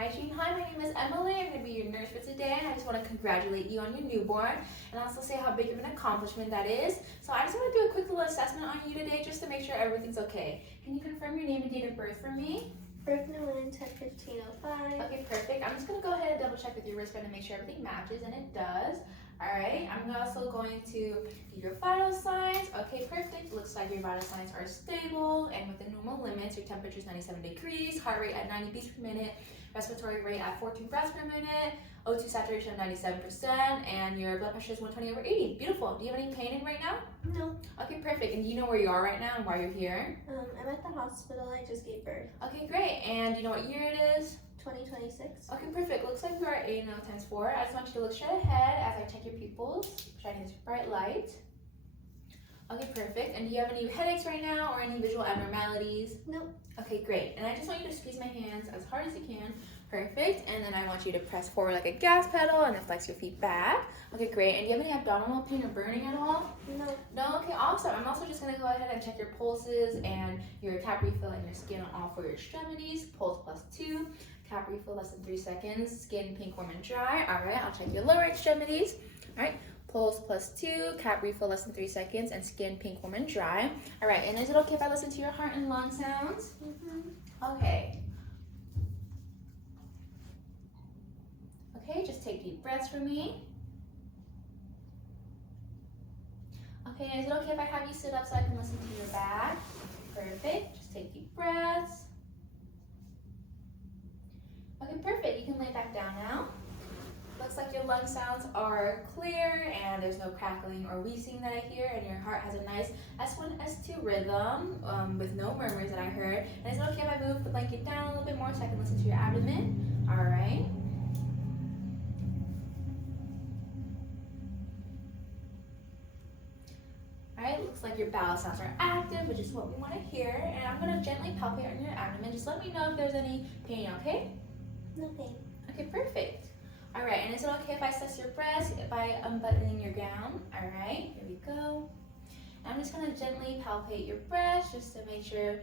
hygiene. Hi, my name is Emily. I'm going to be your nurse for today. I just want to congratulate you on your newborn and also say how big of an accomplishment that is. So I just want to do a quick little assessment on you today just to make sure everything's okay. Can you confirm your name and date of birth for me? Birth number 10/15/05. Okay, perfect. I'm just going to go ahead and double check with your wristband to make sure everything matches, and it does. Alright, I'm also going to do your vital signs. Okay, perfect. Looks like your vital signs are stable and within normal limits. Your temperature is 97 degrees, heart rate at 90 beats per minute, respiratory rate at 14 breaths per minute, O2 saturation of 97%, and your blood pressure is 120/80. Beautiful. Do you have any pain in right now? No. Okay, perfect. And do you know where you are right now and why you're here? I'm at the hospital. I just gave birth. Okay, great. And do you know what year it is? 2026. Okay, perfect. Looks like we are at 8 now times 4. I just want you to look straight ahead as I check your pupils, shining this bright light. Okay, perfect. And do you have any headaches right now or any visual abnormalities? Nope. Okay, great. And I just want you to squeeze my hands as hard as you can. Perfect. And then I want you to press forward like a gas pedal and then flex your feet back. Okay, great. And do you have any abdominal pain or burning at all? No. No? Okay, awesome. I'm also just going to go ahead and check your pulses and your cap refill and your skin on all 4 your extremities. Pulse +2. Cap refill less than 3 seconds. Skin pink, warm, and dry. All right, I'll check your lower extremities. All right, pulse +2. Cap refill less than 3 seconds, and skin pink, warm, and dry. All right, and is it okay if I listen to your heart and lung sounds? Okay. Okay, just take deep breaths for me. Okay, and is it okay if I have you sit up so I can listen to your back? Perfect. Just take deep breaths. Okay, perfect. You can lay back down now. Looks like your lung sounds are clear and there's no crackling or wheezing that I hear, and your heart has a nice S1, S2 rhythm with no murmurs that I heard. And is it okay if I move the blanket down a little bit more so I can listen to your abdomen? All right. Alright, looks like your bowel sounds are active, which is what we want to hear. And I'm going to gently palpate on your abdomen. Just let me know if there's any pain, okay? No pain. Okay, perfect. Alright, and is it okay if I assess your breast by unbuttoning your gown? Alright, here we go. I'm just going to gently palpate your breast just to make sure,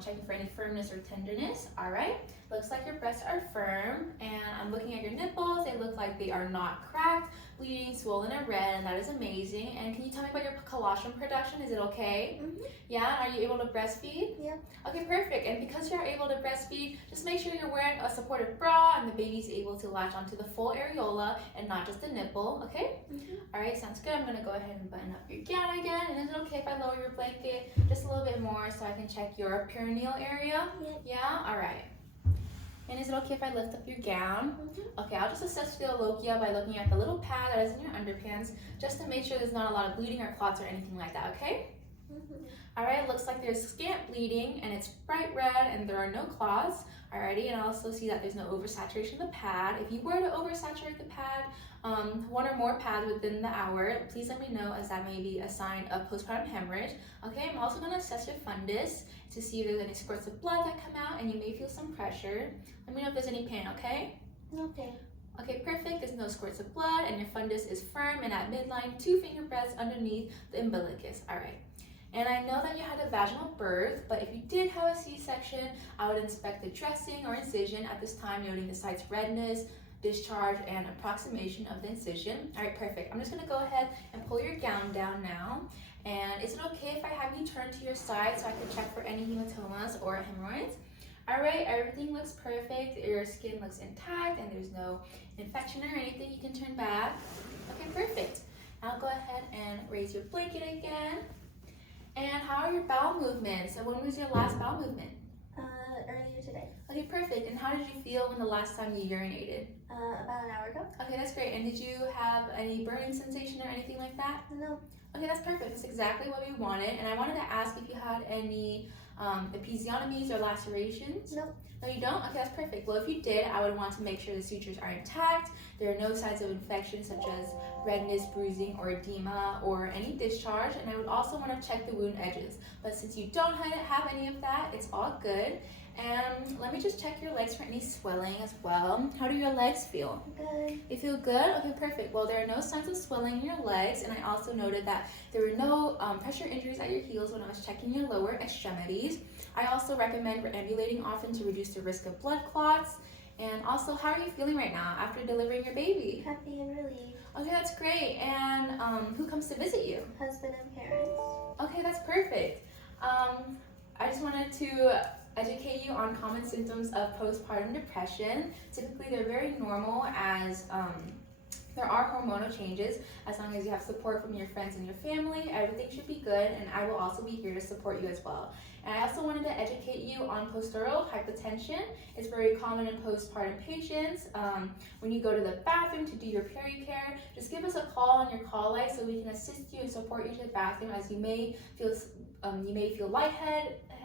checking for any firmness or tenderness. Alright, looks like your breasts are firm, and I'm looking at your nipples. They look like they are not cracked, bleeding, swollen, or red, and that is amazing. And can you tell me about your colostrum production? Is it okay? Yeah, are you able to breastfeed? Yeah. Okay, perfect. And because you're able to breastfeed, just make sure you're wearing a supportive bra and the baby's able to latch onto the full areola and not just the nipple, okay? All right, sounds good. I'm going to go ahead and button up your gown again. And is it okay if I lower your blanket just a little bit more so I can check your perineal area? Yeah? All right. And is it okay if I lift up your gown? Okay, I'll just assess your lochia by looking at the little pad that is in your underpants just to make sure there's not a lot of bleeding or clots or anything like that, okay? Alright, looks like there's scant bleeding and it's bright red and there are no clots. Alrighty, and I also see that there's no oversaturation of the pad. If you were to oversaturate the pad, 1 or more pads within the hour, please let me know, as that may be a sign of postpartum hemorrhage. Okay, I'm also going to assess your fundus to see if there's any squirts of blood that come out, and you may feel some pressure. Let me know if there's any pain, okay? No pain. Okay, perfect. There's no squirts of blood, and your fundus is firm and at midline, 2 finger breadths underneath the umbilicus. All right. And I know that you had a vaginal birth, but if you did have a C-section, I would inspect the dressing or incision at this time, noting the site's redness, discharge, and approximation of the incision. All right, perfect. I'm just going to go ahead and pull your gown down now. And is it okay if I have you turn to your side so I can check for any hematomas or hemorrhoids? All right, everything looks perfect. Your skin looks intact and there's no infection or anything. You can turn back. Okay, perfect. I'll go ahead and raise your blanket again. And how are your bowel movements? So when was your last bowel movement? Earlier today. Okay, perfect. And how did you feel when the last time you urinated? About an hour ago. Okay, that's great. And did you have any burning sensation or anything like that? No. Okay, that's perfect. That's exactly what we wanted. And I wanted to ask if you had any episiotomies or lacerations. No. No, you don't? Okay, that's perfect. Well, if you did, I would want to make sure the sutures are intact. There are no signs of infection such as redness, bruising, or edema, or any discharge. And I would also want to check the wound edges. But since you don't have any of that, it's all good. And let me just check your legs for any swelling as well. How do your legs feel? Good. They feel good? Okay, perfect. Well, there are no signs of swelling in your legs, and I also noted that there were no pressure injuries at your heels when I was checking your lower extremities. I also recommend ambulating often to reduce the risk of blood clots. And also, how are you feeling right now after delivering your baby? Happy and relieved. Okay, that's great. And who comes to visit you? Husband and parents. Okay, that's perfect. I just wanted to educate you on common symptoms of postpartum depression. Typically, they're very normal as there are hormonal changes. As long as you have support from your friends and your family, everything should be good, and I will also be here to support you as well. And I also wanted to educate you on post-natal hypertension. It's very common in postpartum patients. When you go to the bathroom to do your peri-care, just give us a call on your call light so we can assist you and support you to the bathroom, as you may feel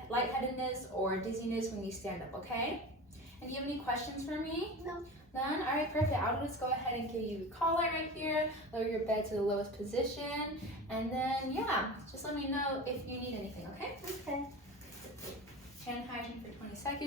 lightheadedness or dizziness when you stand up, okay? And do you have any questions for me? No. None? All right, perfect. I'll just go ahead and give you a call light right here, lower your bed to the lowest position, and then, yeah, just let me know if you need anything, okay? Okay. Hand hygiene for 20 seconds.